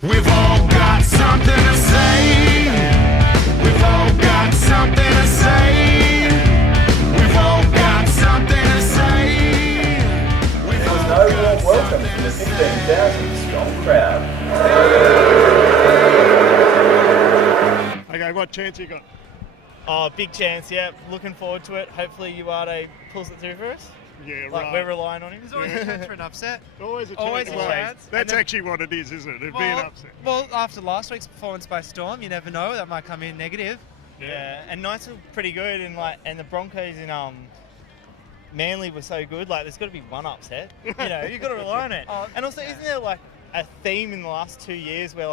We've all got something to say. We've all got something to say. We've all got something to say. There was no warm welcome from the 15,000 strong crowd. Okay, what chance you got? Oh, big chance, yeah. Looking forward to it. Hopefully Uade pulls it through for us. Yeah, Like, right. we're relying on him. There's always a chance for an upset. Always a chance. Always a Well, chance. That's And then- actually what it is, isn't it? It'd be an upset. Well, after last week's performance by Storm, you never know. That might come in negative. Yeah, and Knights were pretty good, and the Broncos in Manly were so good. Like, there's got to be one upset. You know, you've got to rely on it. And also, isn't there like a theme in the last 2 years where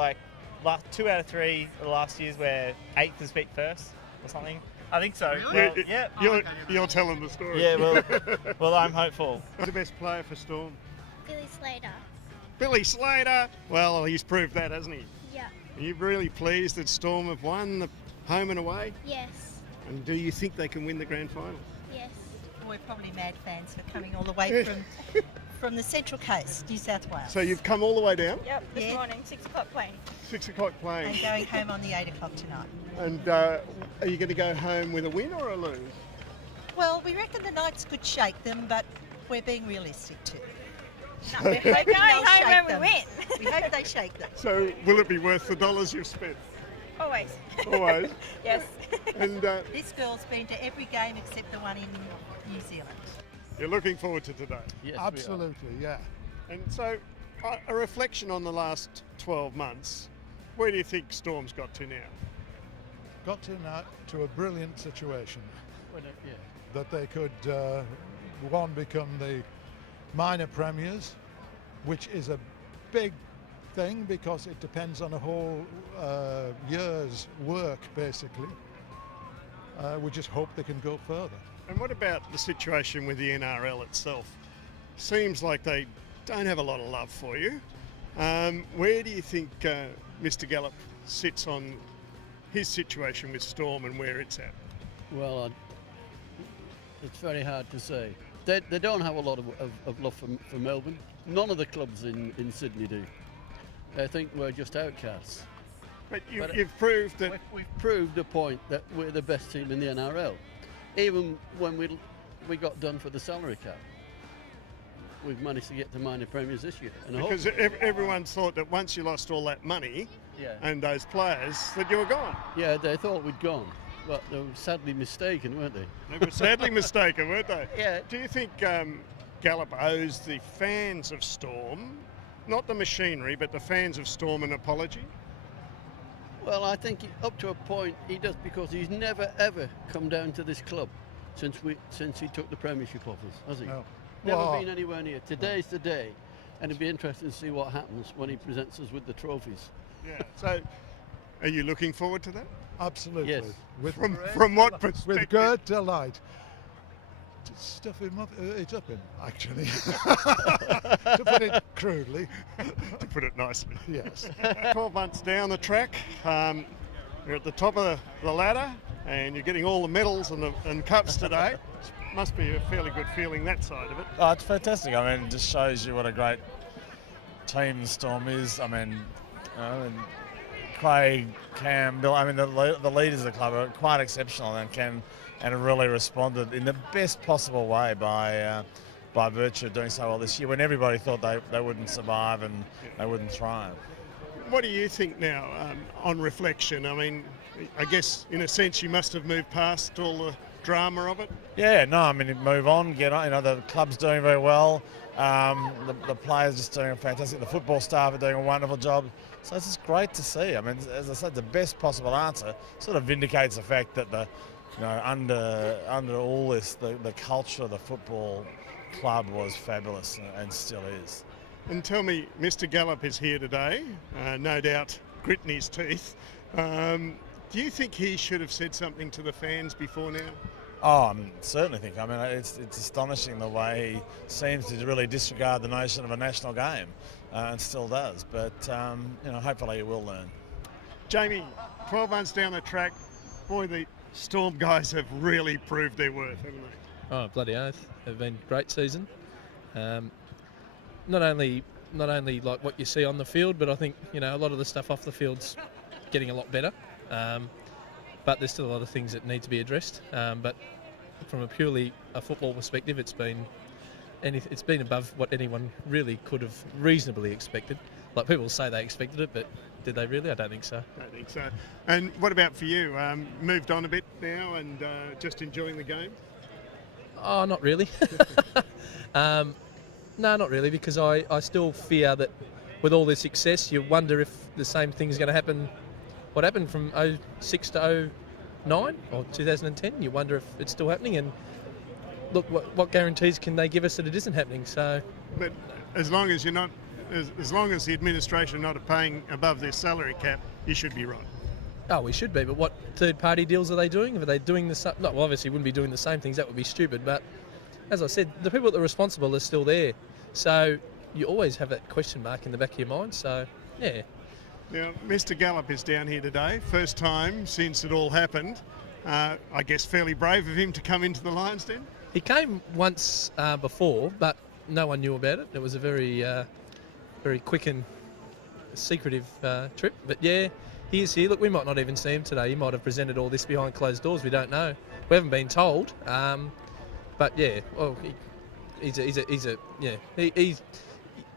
last 2 out of 3 of the last years where eighth has beat first or something? I think so. Really? Well, yeah. You're telling the story. Yeah, well, I'm hopeful. Who's the best player for Storm? Billy Slater. Billy Slater. Well, he's proved that, hasn't he? Yeah. Are you really pleased that Storm have won the home and away? Yes. And do you think they can win the grand final? Yes. We're probably mad fans for coming all the way from the Central Coast, New South Wales. So you've come all the way down, Yep. This Yeah. morning, 6 o'clock plane. 6 o'clock playing. and going home on the 8 o'clock tonight. And are you going to go home with a win or a lose? Well, we reckon the Knights could shake them, but we're being realistic too. We're Hoping going they'll home shake when we them. win. We hope they shake them. So will it be worth the dollars you've spent? Always. Always. Yes. And This girl's been to every game except the one in New Zealand. you're looking forward to today. Yes, Absolutely, yeah. And so, a reflection on the last 12 months, where do you think Storm's got to now? Got to a brilliant situation that they could, one, become the minor premiers, which is a big thing because it depends on a whole year's work, basically. We just hope they can go further. And what about the situation with the NRL itself? Seems like they don't have a lot of love for you. Where do you think Mr. Gallup sits on his situation with Storm and where it's at? Well, it's very hard to say. They don't have a lot of love for Melbourne. None of the clubs in Sydney do. They think we're just outcasts. But But- you've proved that. We've proved the point that we're the best team in the NRL. Even when we got done for the salary cap, we've managed to get to minor premiers this year. And I hope- Because everyone thought that once you lost all that money yeah, and those players, that you were gone. yeah, they thought we'd gone, but they were sadly mistaken, weren't they? They were sadly mistaken, weren't they? Yeah. Do you think Gallup owes the fans of Storm, not the machinery, but the fans of Storm, an apology? Well, I think up to a point he does, because he's never ever come down to this club since he took the premiership off us, has he? No. Never Well, been anywhere near. Today's the day, and it'd be interesting to see what happens when he presents us with the trophies. Yeah. So, are you looking forward to that? Absolutely. Yes. With, From what perspective? with good delight. To stuff him up, it up him, actually. To put it crudely. To put it nicely. Yes. 12 months down the track, you're at the top of the ladder, and you're getting all the medals and cups today. Must be a fairly good feeling, that side of it. Oh, it's fantastic. I mean, it just shows you what a great team the Storm is. I mean, Craig, Cam, Bill, I mean, the leaders of the club are quite exceptional and have really responded in the best possible way by virtue of doing so well this year when everybody thought they wouldn't survive and they wouldn't thrive. What do you think now, on reflection? I mean, I guess in a sense you must have moved past all the drama of it. Yeah, no, I mean, move on, get on. You know, the club's doing very well. The players just doing fantastic. The football staff are doing a wonderful job. So it's just great to see. I mean, as I said, the best possible answer sort of vindicates the fact that under all this, the culture of the football club was fabulous and still is. And tell me, Mr. Gallup is here today, no doubt gritting his teeth. Do you think he should have said something to the fans before now? Oh, I certainly think. I mean, it's astonishing the way he seems to really disregard the notion of a national game, and still does. But hopefully he will learn. Jamie, 12 months down the track, boy, the Storm guys have really proved their worth, haven't they? Oh, bloody oath. They've been a great season. Not only not only like what you see on the field, but I think a lot of the stuff off the field's getting a lot better. But there's still a lot of things that need to be addressed. But from a purely football perspective, it's been above what anyone really could have reasonably expected. Like, people say they expected it, but did they really? I don't think so. I don't think so. And what about for you? Moved on a bit now and just enjoying the game? Oh, not really. No, not really, because I still fear that with all this success, you wonder if the same thing's going to happen. What happened from 06 to 09 or 2010? You wonder if it's still happening. And look, what guarantees can they give us that it isn't happening? So, But as long as you're not, as long as the administration are not paying above their salary cap, you should be right. oh, we should be. But what third-party deals are they doing? Are they doing the same? No, well, obviously, wouldn't be doing the same things. That would be stupid. But as I said, the people that are responsible are still there. So you always have that question mark in the back of your mind. So, yeah. Now, Mr. Gallup is down here today. First time since it all happened. I guess fairly brave of him to come into the Lions Den. He came once before, but no one knew about it. It was a very, very quick and secretive trip. But yeah, he is here. Look, we might not even see him today. He might have presented all this behind closed doors. We don't know. We haven't been told. But yeah, well, he's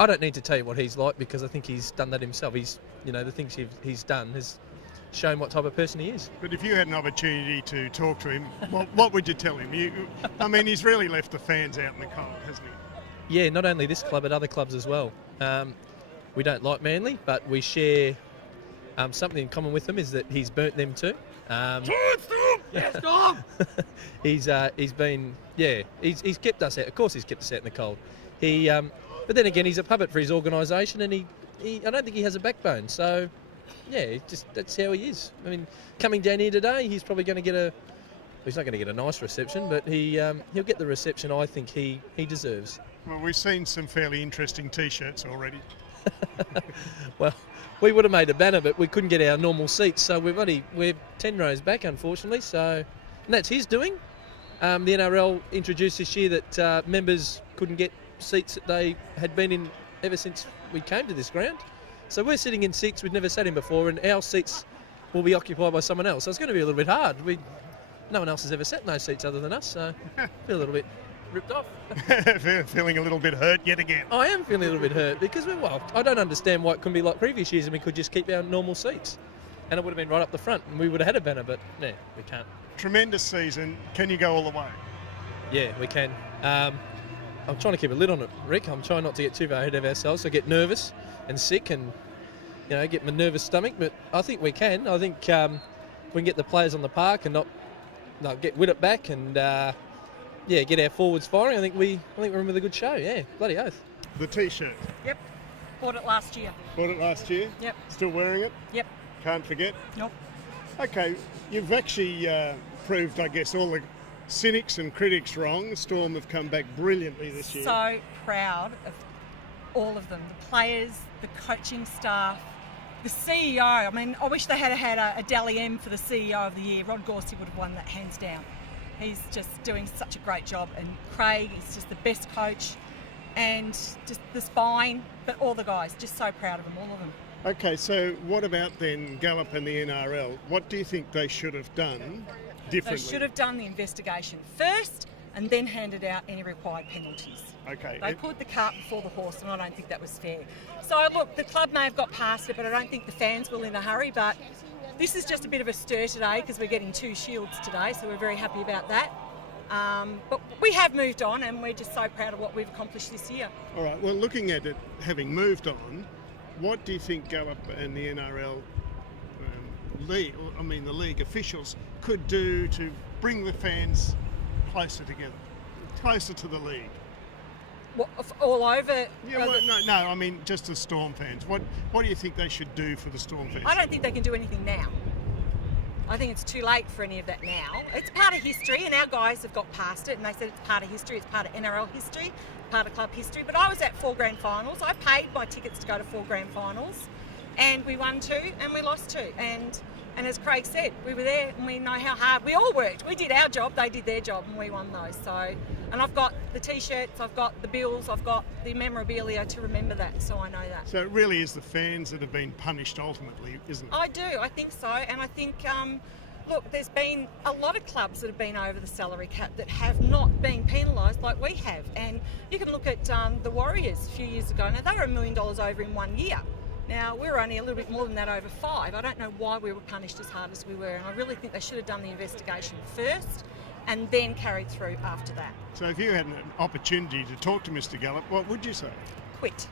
I don't need to tell you what he's like, because I think he's done that himself. He's, the things he's done has shown what type of person he is. But if you had an opportunity to talk to him, what would you tell him? He's really left the fans out in the cold, hasn't he? Yeah, not only this club, but other clubs as well. We don't like Manly, but we share something in common with them, is that he's burnt them too. He's been, he's kept us out. Of course, he's kept us out in the cold. But then again, he's a puppet for his organisation, and I don't think he has a backbone. So, yeah, that's how he is. I mean, coming down here today, he's probably going to get he's not going to get a nice reception, but he'll get the reception I think he deserves. Well, we've seen some fairly interesting T-shirts already. Well, we would have made a banner, but we couldn't get our normal seats, so we're 10 rows back, unfortunately. So, and that's his doing. The NRL introduced this year that members couldn't get seats that they had been in ever since we came to this ground. So we're sitting in seats we'd never sat in before, and our seats will be occupied by someone else. So it's going to be a little bit hard. No one else has ever sat in those seats other than us, so I feel a little bit ripped off. Feeling a little bit hurt yet again. I am feeling a little bit hurt, because I don't understand why it couldn't be like previous years and we could just keep our normal seats. And it would have been right up the front and we would have had a banner, but no, we can't. Tremendous season. Can you go all the way? Yeah, we can. I'm trying to keep a lid on it, Rick. I'm trying not to get too far ahead of ourselves. I get nervous and sick and, get my nervous stomach, but I think we can. I think we can get the players on the park and not get Widdop back and, get our forwards firing. I think we're in with a good show. Yeah, bloody oath. The T-shirt. Yep. Bought it last year. Bought it last year? Yep. Still wearing it? Yep. Can't forget? Nope. Okay, you've actually proved, I guess, all the cynics and critics wrong. Storm have come back brilliantly this year. So proud of all of them. The players, the coaching staff, the CEO. I mean, I wish they had a Dally M for the CEO of the year. Rod Gorsey would have won that hands down. He's just doing such a great job. And Craig is just the best coach. And just the spine, but all the guys, just so proud of them, all of them. Okay, so what about then Gallup and the NRL? What do you think they should have done differently? They should have done the investigation first and then handed out any required penalties. Okay. They put the cart before the horse, and I don't think that was fair. So look, the club may have got past it, but I don't think the fans will in a hurry. But this is just a bit of a stir today because we're getting 2 shields today, so we're very happy about that. But we have moved on, and we're just so proud of what we've accomplished this year. All right, well, looking at it, having moved on, what do you think Gallup and the NRL the league officials could do to bring the fans closer together, closer to the league? What, all over? Yeah, well, no, I mean just the Storm fans. What do you think they should do for the Storm fans? I don't think they can do anything now. I think it's too late for any of that now. It's part of history, and our guys have got past it, and they said it's part of history, it's part of NRL history, part of club history. But I was at 4 grand finals. I paid my tickets to go to 4 grand finals, and we won 2 and we lost 2. And And as Craig said, we were there and we know how hard we all worked. We did our job, they did their job, and we won those. So, and I've got the T-shirts, I've got the bills, I've got the memorabilia to remember that, so I know that. So it really is the fans that have been punished ultimately, isn't it? I do, I think so. And I think, look, there's been a lot of clubs that have been over the salary cap that have not been penalised like we have. And you can look at the Warriors a few years ago. Now, they were $1 million over in 1 year. Now, we were only a little bit more than that over 5. I don't know why we were punished as hard as we were, and I really think they should have done the investigation first and then carried through after that. So if you had an opportunity to talk to Mr. Gallup, what would you say? Quit.